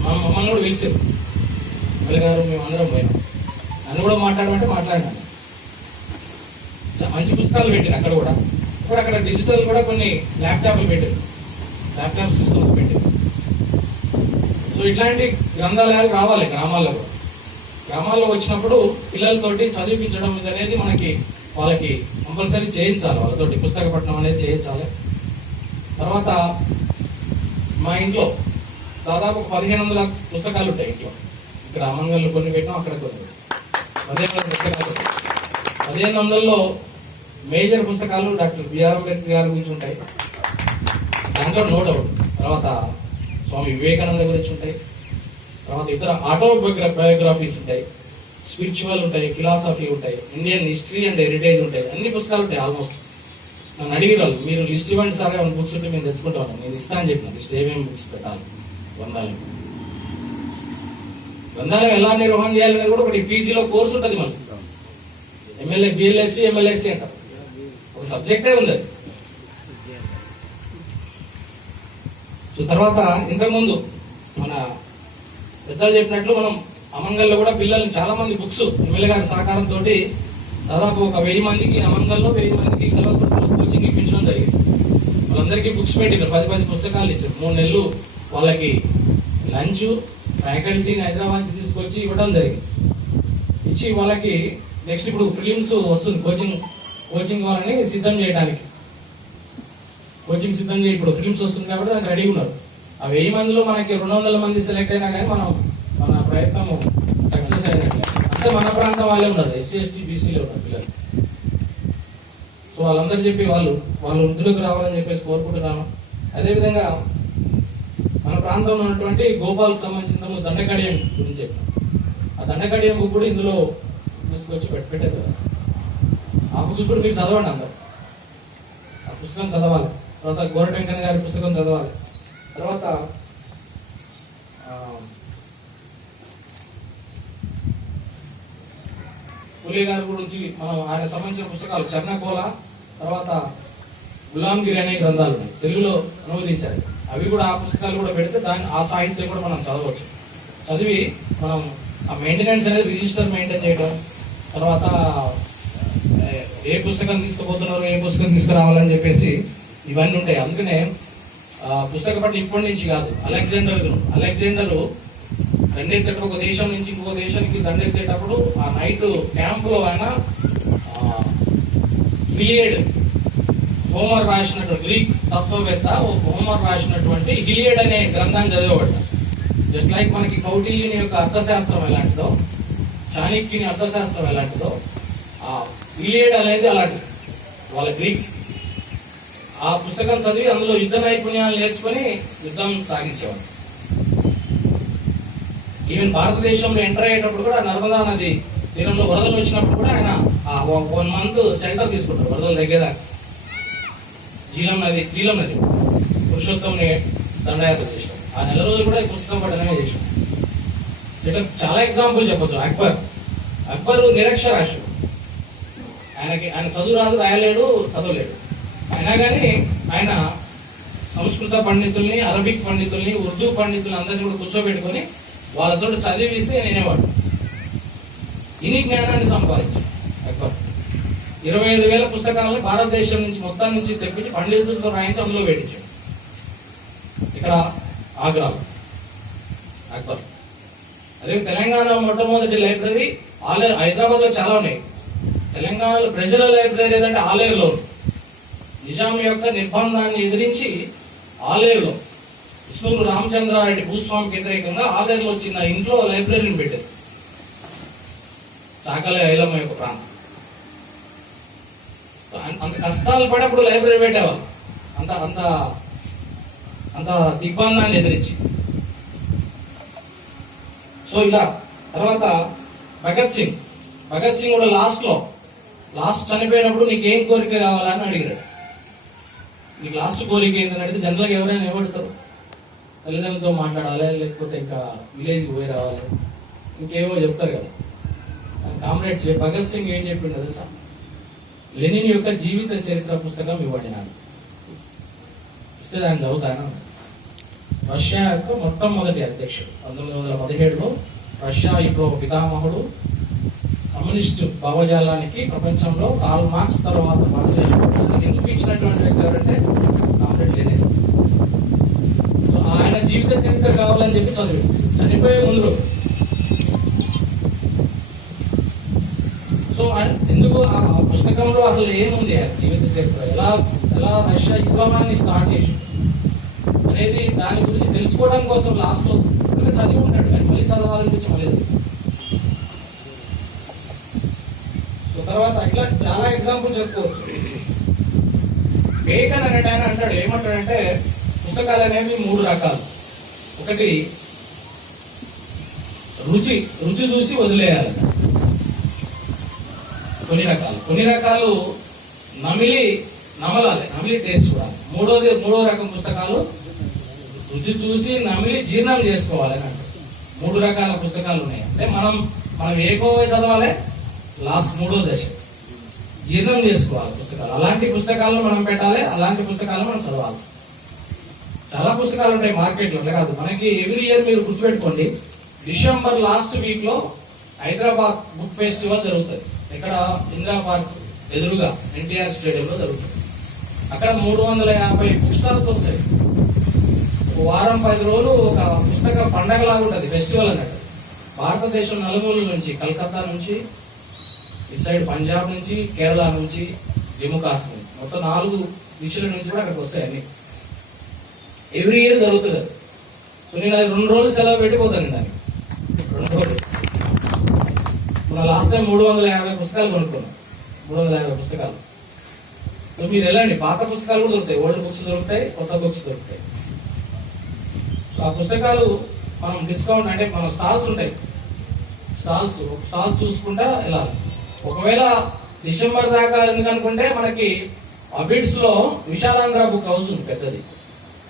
మమ్మల్ని కూడా పిలిచారు. మళ్ళీ గారు మేము అందరం పోయినాం. నన్ను కూడా మాట్లాడమంటే మాట్లాడినాను. మంచి పుస్తకాలు పెట్టారు అక్కడ కూడా. ఇప్పుడు అక్కడ డిజిటల్ కూడా కొన్ని ల్యాప్టాప్లు పెట్టారు, ల్యాప్టాప్ సిస్టమ్స్ పెట్టారు. సో ఇట్లాంటి గ్రంథాలయాలు రావాలి గ్రామాల్లో కూడా. గ్రామాల్లో వచ్చినప్పుడు పిల్లలతోటి చదివించడం అనేది వాళ్ళకి కంపల్సరీ చేయించాలి. వాళ్ళతోటి పుస్తక పఠనం అనేది చేయించాలి. తర్వాత మా ఇంట్లో దాదాపు 1500 పుస్తకాలు ఉంటాయి ఇంట్లో. ఇక్కడ అమంగళ్ళు కొన్ని పెట్టినాం, అక్కడ కొన్ని 1500 పుస్తకాలు. 1500లో మేజర్ పుస్తకాలు డాక్టర్ బిఆర్ అంబేద్కర్ గారి గురించి ఉంటాయి, దాంట్లో నో డౌట్. తర్వాత స్వామి వివేకానంద గురించి ఉంటాయి. తర్వాత ఇతర ఆటోబయోగ్రఫీస్ ఉంటాయి, స్పిరిచువల్ ఉంటాయి, ఫిలాసఫీ ఉంటాయి, ఇండియన్ హిస్టరీ అండ్ హెరిటేజ్ ఉంటాయి. అన్ని పుస్తకాలు ఉంటాయి ఆల్మోస్ట్. నన్ను అడిగిరాలు మీరు లిస్ట్ ఇవ్వండి సార్, ఏమైనా బుక్స్ ఉంటే మేము తెచ్చుకుంటాను. నేను ఇస్తా అని చెప్పిన లిస్ట్ ఏమేమి బుక్స్ పెట్టాలి. గ్రంథాలయం ఎలా నిర్వహణ చేయాలనేది కూడా ఒకటి పీజీలో కోర్సు ఉంటుంది మనకు. ఎమ్మెల్యే బిఎల్ఎస్సి ఎమ్మెల్యేసి అంటారు, ఒక సబ్జెక్టే ఉంది. సో తర్వాత ఇంతకుముందు మన పెద్దలు చెప్పినట్లు మనం అమంగల్లో కూడా పిల్లల్ని చాలా మంది బుక్స్ ఎమ్మెల్యే గారి సహకారంతో దాదాపు ఒక 1000 మందికి అమంగల్లో 1000 మందికి కోచింగ్ ఇప్పించడం జరిగింది. వాళ్ళందరికీ బుక్స్ పెట్టింది, 10 పుస్తకాలు ఇచ్చారు. 3 నెలలు వాళ్ళకి లంచ్ ఫ్యాకల్టీని హైదరాబాద్ నుంచి తీసుకొచ్చి ఇవ్వడం జరిగింది. ఇచ్చి వాళ్ళకి నెక్స్ట్ ఇప్పుడు ఫిలిమ్స్ వస్తుంది, కోచింగ్ వాళ్ళని సిద్ధం చేయడానికి, కోచింగ్ సిద్ధం చేయి. ఇప్పుడు ఫిలిమ్స్ వస్తుంది కాబట్టి దానికి రెడీ ఉన్నారు. ఆ 1000 మందిలో మనకి 200 మంది సెలెక్ట్ అయినా కానీ మన ప్రయత్నం సక్సెస్ అయినట్లే. అంటే మన ప్రాంతం వాళ్ళే ఉన్నారు, ఎస్సీ ఎస్టీ బీసీలో ఉన్నారు పిల్లలు. సో వాళ్ళందరూ చెప్పి వాళ్ళు వృద్ధులకు రావాలని చెప్పేసి కోరుకుంటున్నాను. అదేవిధంగా మన ప్రాంతంలో ఉన్నటువంటి గోపాల్కి సంబంధించిన దండకడియం గురించి చెప్పాను. ఆ దండకడియం బుక్ కూడా ఇందులో తీసుకొచ్చి పెట్టారు కదా. ఆ బుక్ కూడా మీరు చదవండి, అందరు ఆ పుస్తకం చదవాలి. తర్వాత గోరటెంకన్న గారి పుస్తకం చదవాలి. తర్వాత పులి గారి గురించి మనం ఆయన సంబంధించిన పుస్తకాలు చర్ణకోల, తర్వాత గులాంగిరి అనే గ్రంథాలు తెలుగులో అనువదించారు. అవి కూడా ఆ పుస్తకాలు కూడా పెడితే ఆ సాహిత్యం కూడా మనం చదవచ్చు. చదివి మనం ఆ మెయింటెనెన్స్ అనేది రిజిస్టర్ మెయింటైన్ చేయడం, తర్వాత ఏ పుస్తకం తీసుకుపోతున్నారు, ఏ పుస్తకం తీసుకురావాలని చెప్పేసి ఇవన్నీ ఉంటాయి. అందుకనే పుస్తక పట్ల ఇప్పటి నుంచి కాదు, అలెగ్జాండర్ దండెత్తేటప్పుడు ఒక దేశం నుంచి ఇంకో దేశానికి దండెత్తేటప్పుడు ఆ నైట్ క్యాంప్ లో ఆయన హిలియడ్, హోమర్ రాసినటువంటి గ్రీక్ తత్వవేత్త హోమర్ రాసినటువంటి హిలియడ్ అనే గ్రంథాన్ని చదివేవాడు. జస్ట్ లైక్ మనకి కౌటిల్యుని యొక్క అర్థశాస్త్రం ఎలాంటిదో, చాణక్యుని అర్థశాస్త్రం ఎలాంటిదో, ఆ హిలియడ్ అనేది అలాంటిది వాళ్ళ గ్రీక్స్. ఆ పుస్తకం చదివి అందులో యుద్ధ నైపుణ్యాలు నేర్చుకుని యుద్ధం సాగించేవాడు. ఈవెన్ భారతదేశంలో ఎంటర్ అయ్యేటప్పుడు కూడా నర్మదా నది తీరంలో వరదలు వచ్చినప్పుడు కూడా ఆయన 1 month సెంటర్ తీసుకుంటారు వరదలు తగ్గేదాకా. జీలం నది పురుషోత్తంని దండయాత్ర చేశాం. ఆ 4 రోజులు కూడా ఈ పుస్తకం పఠనమే చేశాం. ఇట్లా చాలా ఎగ్జాంపుల్ చెప్పొచ్చు. అక్బర్ నిరక్షరాస్యుడు, ఆయన చదువు రాదు, రాయలేడు, చదవలేడు. అయినా కానీ ఆయన సంస్కృత పండితుల్ని, అరబిక్ పండితుల్ని, ఉర్దూ పండితుల్ని అందరినీ కూడా కూర్చోబెట్టుకుని వాళ్ళతో చదివిస్తే నేనేవాడు. ఇన్ని జ్ఞానాన్ని సంపాదించాడు అక్బర్. 25,000 పుస్తకాలను భారతదేశం నుంచి మొత్తం నుంచి తెప్పించి పండితులతో రాయించి అందులో పెట్టించాడు. ఇక్కడ ఆగ్రాలో అక్బర్. అదే తెలంగాణ మొట్టమొదటి లైబ్రరీ హైదరాబాద్ లో చాలా ఉన్నాయి. తెలంగాణలో ప్రజల లైబ్రరీ ఏదంటే ఆలేరులో. నిజాం యొక్క నిర్బంధాన్ని ఎదిరించి ఆలేరులో కృష్ణూరు రామచంద్రారెడ్డి భూస్వామికి వ్యతిరేకంగా ఆలేరులో వచ్చిన ఇంట్లో లైబ్రరీని పెట్టారు. చాకలి ఐలమ్మ యొక్క ప్రాంతం. అంత కష్టాలు పడి అప్పుడు లైబ్రరీ పెట్టేవాళ్ళు, అంత అంత అంత దిగ్బంధాన్ని ఎదిరించి. సో ఇలా తర్వాత భగత్ సింగ్ కూడా లాస్ట్ చనిపోయినప్పుడు నీకేం కోరిక కావాలని అడిగాడు. నీకు లాస్ట్ కోరిక ఏంటని అడిగితే జనరల్గా ఎవరైనా ఏమడుతారు? తల్లిదండ్రులతో మాట్లాడాలి, లేకపోతే ఇంకా విలేజ్కి పోయి రావాలి, ఇంకేమో చెప్తారు కదా. కామ్రేడ్ భగత్ సింగ్ ఏం చెప్పిండు తెలుసా? లెనిన్ యొక్క జీవిత చరిత్ర పుస్తకం ఇవ్వండి నాకు, ఇస్తే దాన్ని చదువుతాను. రష్యా యొక్క మొట్టమొదటి అధ్యక్షుడు 1917లో రష్యా విప్లవ పితామహుడు, కమ్యూనిస్టు భావజాలానికి ప్రపంచంలో కార్ల్ మార్క్స్ తర్వాత భారతదేశానికి ఎందుకు ఇచ్చినటువంటి వ్యక్తి ఎవరంటే కామ్రేడ్ లెనిన్. సో ఆయన జీవిత చరిత్ర కావాలని చెప్పి చదివి చనిపోయే ముందు. సో ఎందుకు ఆ పుస్తకంలో అసలు ఏముంది జీవిత చరిత్ర, ఎలా రష్యా విప్లవాన్ని స్టార్ట్ చేసి అనేది దాని గురించి తెలుసుకోవడం కోసం లాస్ట్ లో చదివి ఉంటాడు, కానీ మళ్ళీ చదవాలనిపించి మళ్ళీ. సో తర్వాత ఇట్లా చాలా ఎగ్జాంపుల్ చెప్పుకోవచ్చు. బేకన్ అనేట ఆయన అంటాడు, ఏమంటాడంటే పుస్తకాలు అనేవి 3 రకాలు. ఒకటి రుచి చూసి వదిలేయాలి. కొన్ని రకాలు నమలి టేస్ట్ చూడాలి. మూడో రకం పుస్తకాలు రుచి చూసి నమిలి జీర్ణం చేసుకోవాలని అంటే 3 రకాల పుస్తకాలు ఉన్నాయి. అంటే మనం ఏకోవే చదవాలి, లాస్ట్ 3వ దశ జీర్ణం చేసుకోవాలి పుస్తకాలు. అలాంటి పుస్తకాలను మనం పెట్టాలి, అలాంటి పుస్తకాలను మనం చదవాలి. చాలా పుస్తకాలు ఉంటాయి మార్కెట్లో, కాదు మనకి ఎవ్రీ ఇయర్. మీరు గుర్తుపెట్టుకోండి, డిసెంబర్ లాస్ట్ వీక్ లో హైదరాబాద్ బుక్ ఫెస్టివల్ జరుగుతుంది. ఇక్కడ ఇందిరా పార్క్ ఎదురుగా ఎన్టీఆర్ స్టేడియం లో జరుగుతుంది. అక్కడ 350 బుక్ స్టాల్స్ వస్తాయి. వారం 10 రోజులు ఒక పుస్తక పండగలాగా ఉంటుంది, ఫెస్టివల్ అన్నట్టు. భారతదేశం నలుమూలల నుంచి, కలకత్తా నుంచి, ఇటు సైడ్ పంజాబ్ నుంచి, కేరళ నుంచి, జమ్మూ కాశ్మీర్, మొత్తం 4 దిశల నుంచి కూడా అక్కడికి వస్తాయి అన్ని. ఎవ్రీ ఇయర్ జరుగుతుంది. సో నేను అది 2 రోజులు సెలవు పెట్టిపోతాను దానికి. 2 రోజులు మన లాస్ట్ టైం 350 పుస్తకాలు కొనుక్కున్నాం. 350 పుస్తకాలు. సో మీరు వెళ్ళండి, పాత పుస్తకాలు కూడా దొరుకుతాయి, ఓల్డ్ బుక్స్ దొరుకుతాయి, కొత్త బుక్స్ దొరుకుతాయి. సో ఆ పుస్తకాలు మనం డిస్కౌంట్ అంటే మన స్టాల్స్ ఉంటాయి, స్టాల్స్ చూసుకుంటా వెళ్ళాలి. ఒకవేళ డిసెంబర్ దాకా ఎందుకనుకుంటే మనకి అబిడ్స్ లో విశాలాంధ్ర బుక్ హౌస్ ఉంది పెద్దది,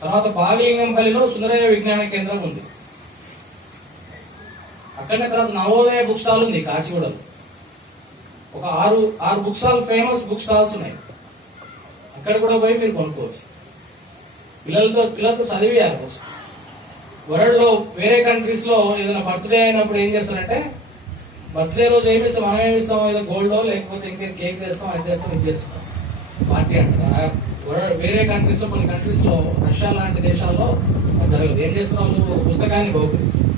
తర్వాత బాగలింగంపల్లిలో సుందరయ్య విజ్ఞాన కేంద్రం ఉంది, అక్కడనే తర్వాత నవోదయ బుక్ స్టాల్ ఉంది కాచిగూడలో. ఒక 6 book stall, famous book stalls ఉన్నాయి. అక్కడ కూడా పోయి మీరు కొనుక్కోవచ్చు. పిల్లలతో చదివేయాలి బుక్స్. వరల్డ్ లో వేరే కంట్రీస్ లో ఏదైనా బర్త్డే అయినప్పుడు ఏం చేస్తారంటే, బర్త్డే రోజు ఏమిస్తాం, మనం ఏమిస్తాం, ఏదో గోల్డ్ లేకపోతే ఇంకే కేక్ చేస్తాం, అది చేస్తాం, ఇది చేస్తాం, పార్టీ అంటారు. వేరే కంట్రీస్ లో, కొన్ని కంట్రీస్ లో, రష్యా లాంటి దేశాల్లో జరగదు. ఏం చేస్తున్న వాళ్ళు పుస్తకాన్ని బహుకరిస్తారు,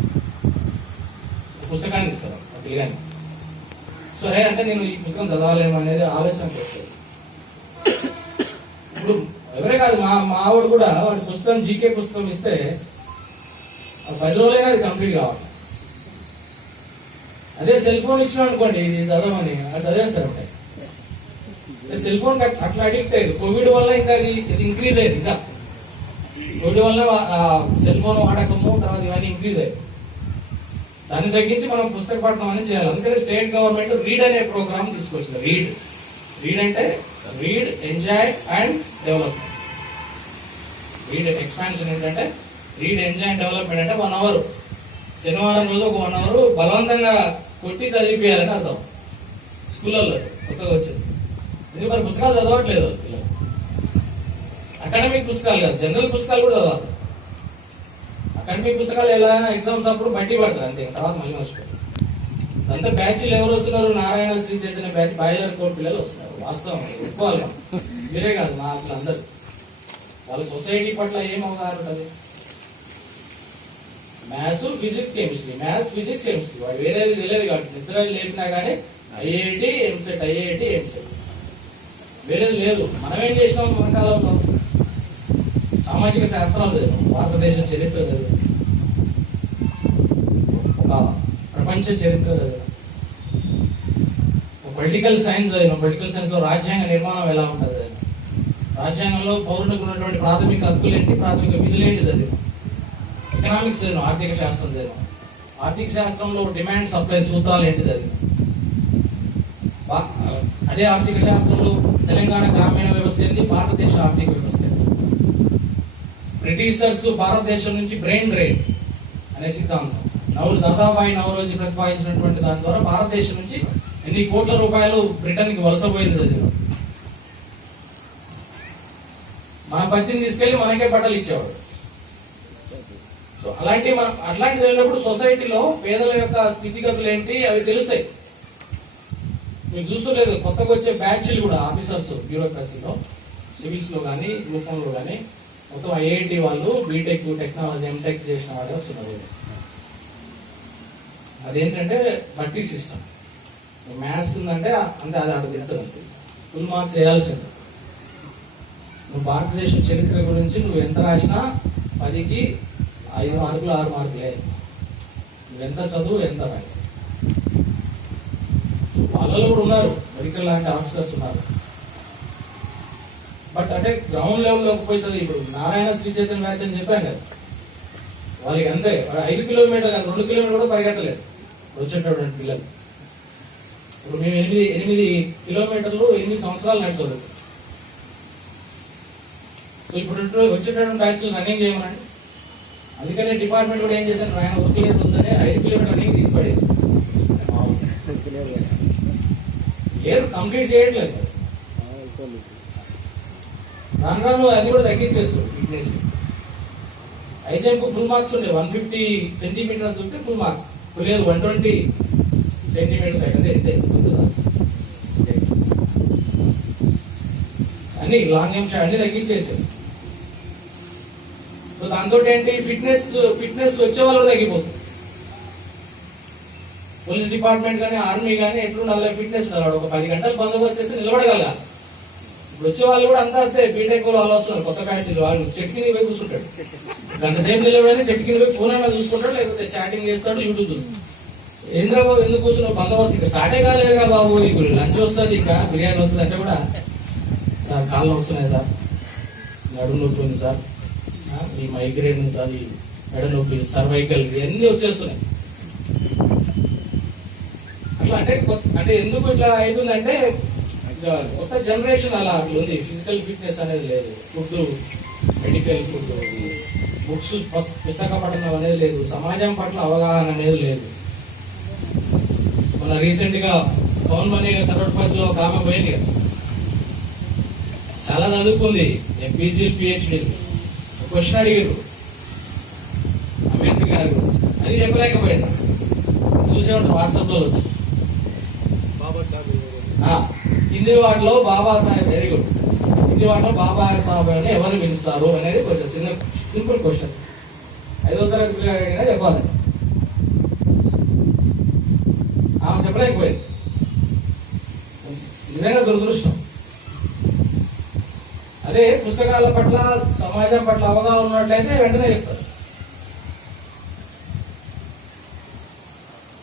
పుస్తకాన్ని ఇస్తారు పిల్లగాని. సరే అంటే నేను ఈ పుస్తకం చదవాలేమో అనేది ఆలోచనకు వస్తుంది. ఇప్పుడు ఎవరే కాదు, మా ఆవిడ కూడా వాడి పుస్తకం, జీకే పుస్తకం ఇస్తే 10 రోజులైనా అది కంప్లీట్ కావాలి. అదే సెల్ ఫోన్ ఇచ్చినా అనుకోండి, ఇది చదవమని, అది చదివేస్తారు. సెల్ ఫోన్ అట్లా అడిక్ట్ అయ్యేది. కోవిడ్ వల్ల ఇంకా ఇది ఇంక్రీజ్ అయ్యేది. ఇంకా కోవిడ్ వల్ల సెల్ ఫోన్ వాడకము, తర్వాత ఇవన్నీ ఇంక్రీజ్ అయ్యాయి. దాన్ని తగ్గించి మనం పుస్తక పఠనం అనేది చేయాలి. అందుకని స్టేట్ గవర్నమెంట్ రీడ్ అనే ప్రోగ్రామ్ తీసుకొచ్చింది. రీడ్ అంటే read, enjoy and development. Read expansion ఏంటంటే రీడ్, ఎంజాయ్ అండ్ డెవలప్మెంట్ అంటే 1 అవర్, శనివారం రోజు ఒక 1 అవర్ బలవంతంగా కొట్టి చదివిపోయాలని అర్థం. స్కూళ్ళల్లో కొత్తగా వచ్చింది. ఇది మరి పుస్తకాలు చదవట్లేదు పిల్లలు. అకాడమిక్ పుస్తకాలు కాదు, జనరల్ పుస్తకాలు కూడా చదవాలి. అకాడమిక్ పుస్తకాలు ఎలా ఎగ్జామ్స్ అప్పుడు బట్టి పడతారు అంతే, తర్వాత మళ్ళీ మర్చిపోతారు. అంతా బ్యాచ్లు ఎవరు వస్తున్నారు, నారాయణ శ్రీ చైతన్య బ్యాచ్, బాయిలర్ కోట్ పిల్లలు వస్తున్నారు. వాస్తవం ఒప్పుకోవాలి. మీరే కాదు, మా అట్లా అందరు వాళ్ళ సొసైటీ పట్ల ఏం అవగాహన ఉంటుంది. Maths, physics, chemistry, maths, physics, chemistry, వాడు వేరేది తెలియదు కాబట్టి నిద్ర లేపినా కానీ ఐఐటి, ఎంసెట్, ఐఐటి, ఎంసెట్, వేరేది లేదు. మనం ఏం చేసినాం మన కాలంలో? సామాజిక శాస్త్రాలు చదివాం, భారతదేశం చరిత్ర చదివాం, ఒక ప్రపంచ చరిత్ర చదివాం, పొలిటికల్ సైన్స్ చదివాం. పొలిటికల్ సైన్స్ లో రాజ్యాంగ నిర్మాణం ఎలా ఉంటుంది, రాజ్యాంగంలో పౌరులకు ఉన్నటువంటి ప్రాథమిక హక్కులు ఏంటి, ప్రాథమిక విధులు ఏంటి చదివాం. ఎకనామిక్స్ చదివాం, ఆర్థిక శాస్త్రం చదివాం. ఆర్థిక శాస్త్రంలో డిమాండ్ సప్లై సూత్రాలు ఏంటి చదివాం. అదే ఆర్థిక శాస్త్రంలో తెలంగాణ గ్రామీణ వ్యవస్థ ఏంటి, భారతదేశ ఆర్థిక వ్యవస్థ ఏంటి. బ్రిటిషర్స్ భారతదేశం నుంచి బ్రెయిన్ డ్రైన్ అనే సిద్ధాంతం దాదాబాయి నవరోజీ ప్రతిపాదించినటువంటి దాని ద్వారా భారతదేశం నుంచి ఎన్ని కోట్ల రూపాయలు బ్రిటన్ కి వలసపోయింది చదివాం. మన పత్తిని తీసుకెళ్లి మనకే బట్టలు ఇచ్చేవాడు. సో అట్లాంటి చదివినప్పుడు సొసైటీలో పేదల యొక్క స్థితిగతులు ఏంటి అవి తెలుస్తాయి. మీరు చూస్తలేదు, కొత్తగా వచ్చే బ్యాచ్లు కూడా ఆఫీసర్స్ బ్యూరోక్రసీలో, సివిల్స్ లో కానీ, గ్రూప్ లో కానీ మొత్తం ఐఐటి వాళ్ళు, బీటెక్, టెక్నాలజీ, ఎంటెక్ చేసిన వాళ్ళే వస్తున్నారు. అదేంటంటే బట్టి సిస్టమ్. మ్యాథ్స్ ఉందంటే అంతే, అది అక్కడ తింటుంది, ఫుల్ మార్క్స్ వేయాల్సింది. నువ్వు భారతదేశం చరిత్ర గురించి నువ్వు ఎంత రాసినా 10కి 5 మార్కులు 6 మార్కులే. నువ్వెంత చదువు, ఎంత రాయి. వాళ్ళలో కూడా ఉన్నారు, మెడికల్ లాంటి ఆఫీసర్స్ ఉన్నారు. బట్ అంటే గ్రౌండ్ లెవెల్లోకి పోయి చదివి, ఇప్పుడు నారాయణ శ్రీ చైతన్య బ్యాచ్ అని చెప్పాను కదా, వాళ్ళకి అంతే 5 కిలోమీటర్లు 2 కిలోమీటర్లు కూడా పరిగెత్తలేదు వచ్చేటటువంటి పిల్లలు. ఇప్పుడు మేము 8 కిలోమీటర్లు 8 సంవత్సరాలు నడిచదు. సో ఇప్పుడు వచ్చేటటువంటి బ్యాచ్ రన్నింగ్ చేయమనండి. అందుకనే డిపార్ట్మెంట్ కూడా ఏం చేశారు, ఆయన వర్క్ ఉందని 5 కిలోమీటర్ రన్నింగ్ తీసిపడేసి లేదు, కంప్లీట్ చేయట్లేదు. రాను అది కూడా తగ్గించేస్తారు ఫిట్నెస్. ఐజంప్ ఫుల్ మార్క్స్ ఉండే 150 సెంటీమీటర్స్ ఉంటే ఫుల్ మార్క్, లేదు 120 సెంటీమీటర్స్ అయితే అన్ని లాంగ్ జంప్ అన్ని తగ్గించేసారు. సో దాంతో ఏంటి ఫిట్నెస్ వచ్చే వాళ్ళు కూడా తగ్గిపోతుంది. పోలీస్ డిపార్ట్మెంట్ కానీ ఆర్మీ కానీ ఎట్లుండాలి, ఫిట్నెస్ ఉండాలి. ఒక 10 గంటలు బందోబస్తు చేస్తే నిలబడగలగాలి. ఇప్పుడు వచ్చే వాళ్ళు కూడా అంతా అంతే, బీటెక్ వాళ్ళు వస్తున్నారు కొత్త బ్యాచ్లు, వాళ్ళు చెట్టు కింద పోయి కూర్చుంటాడు, గంట సేపు నిలబడి చెట్టు కింద పోయి ఫోన్ అయినా చూసుకుంటాడు, లేకపోతే చాటింగ్ చేస్తాడు, యూట్యూబ్ చూస్తాడు. ఏంద్రా బాబు ఎందుకు కూర్చున్నావు, బందోబస్తు ఇంకా స్టార్టే కాలేదురా బాబు, ఇప్పుడు లంచ్ వస్తుంది ఇంకా బిర్యానీ వస్తుంది అంటే కూడా సార్ కాళ్ళు వస్తున్నాయి సార్, నడుము నొప్పి ఉంది సార్, ఈ మైగ్రేన్ ఉంది సార్, ఈ మెడ నొప్పి, సర్వైకల్, ఇవన్నీ వచ్చేస్తున్నాయి. అట్లా అంటే ఎందుకు ఇట్లా అవుతుందంటే కొత్త జనరేషన్ అలా ఉంది. ఫిజికల్ ఫిట్నెస్ అనేది లేదు, ఫుడ్, మెడికల్ ఫుడ్, బుక్స్ పుస్తక పఠనం అనేది లేదు, సమాజం పట్ల అవగాహన అనేది లేదు. మన రీసెంట్ గా పవన్ మనీ కరోడ్పతిలో ఒక ఆమె పోయింది కదా, చాలా చదువుకుంది, ఎంపీజీ పిహెచ్డి, క్వశ్చన్ అడిగారు అంబేద్కర్ గారి గురించి, అది చెప్పలేకపోయింది. చూసే ఉంటారు వాట్సాప్ లో వచ్చి, హిందీ వాటిలో బాబాసాహెబ్, వెరీ గుడ్, హిందీ వాటిలో బాబాసాహెబ్ అని ఎవరు పిలుస్తారు అనేది క్వశ్చన్, సింపుల్ క్వశ్చన్. 5వ తరగతి పిల్లగా చెప్పాలి, ఆమె చెప్పలేకపోయింది. నిజంగా దురదృష్టం. అదే పుస్తకాల పట్ల, సమాజం పట్ల అవగాహన ఉన్నట్లయితే వెంటనే చెప్తారు.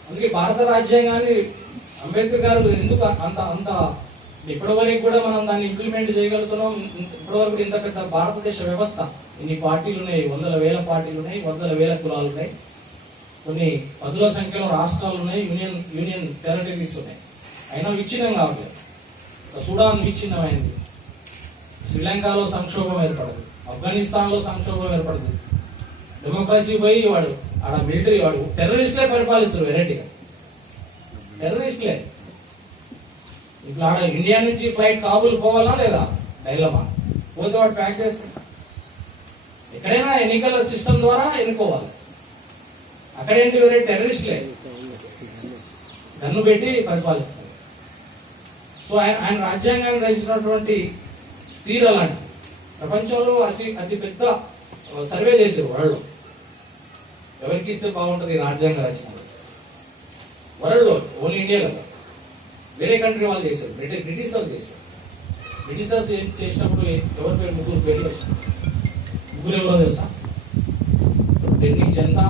అందుకే భారత రాజ్యాంగాన్ని అంబేద్కర్ గారు ఎందుకు అంత ఇప్పటివరకు కూడా మనం దాన్ని ఇంప్లిమెంట్ చేయగలుగుతున్నాం. ఇప్పటివరకు ఇంత పెద్ద భారతదేశ వ్యవస్థ, ఇన్ని పార్టీలు ఉన్నాయి, 100,000 పార్టీలు ఉన్నాయి, 100,000 కులాలు ఉన్నాయి, కొన్ని 10ల సంఖ్యలో రాష్ట్రాలు ఉన్నాయి, యూనియన్ టెరిటరీస్ ఉన్నాయి. అయినా విచ్ఛిన్నం కావట్లేదు. సుడాన్ విచ్ఛిన్నమైంది, శ్రీలంకలో సంక్షోభం ఏర్పడదు, ఆఫ్ఘనిస్తాన్ లో సంక్షోభం ఏర్పడదు, డెమోక్రసీ పోయి వాడు ఆడ మిలిటరీ, వాడు టెర్రరిస్ట్లే పరిపాలిస్తారు, వెరైటీగా టెర్రరిస్ట్లే. ఇప్పుడు ఆడ ఇండియా నుంచి ఫ్లైట్ కాబూల్ పోవాలా లేదా డైలమా, పోతే వాడు ప్యాక్ చేస్తాడు. ఎక్కడైనా ఎన్నికల సిస్టమ్ ద్వారా ఎన్నుకోవాలి, అక్కడేంటి వేరే టెర్రరిస్ట్లే గన్ను పెట్టి పరిపాలిస్తారు. సో ఆయన రాజ్యాంగాన్ని రచించినటువంటి తీరు అలాంటి. ప్రపంచంలో అతి పెద్ద సర్వే చేశారు వరల్డ్, ఎవరికి ఇస్తే బాగుంటుంది రాజ్యాంగ రచన వరల్డ్ లో, ఓన్లీ ఇండియా కదా, వేరే కంట్రీ వాళ్ళు చేశారు, బ్రిటిష్ వాళ్ళు చేశారు. బ్రిటిషర్స్ ఏం చేసినప్పుడు ఎవరి పేరు, ముగ్గురు పేర్లు వచ్చారు. ముగ్గురు ఎవరో తెలుసా? డెన్నీ జనతా,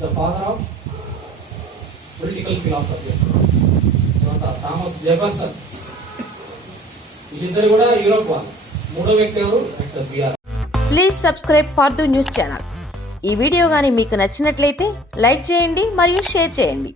the father of political philosophy, తర్వాత థామస్ జెఫర్సన్, వీళ్ళిద్దరు కూడా యూరోప్ వాళ్ళు. మూడో వ్యక్తి ఎవరు? Doctor B. Please subscribe for news channel. ఈ వీడియో గానీ మీకు నచ్చినట్లయితే లైక్ చేయండి మరియు షేర్ చేయండి.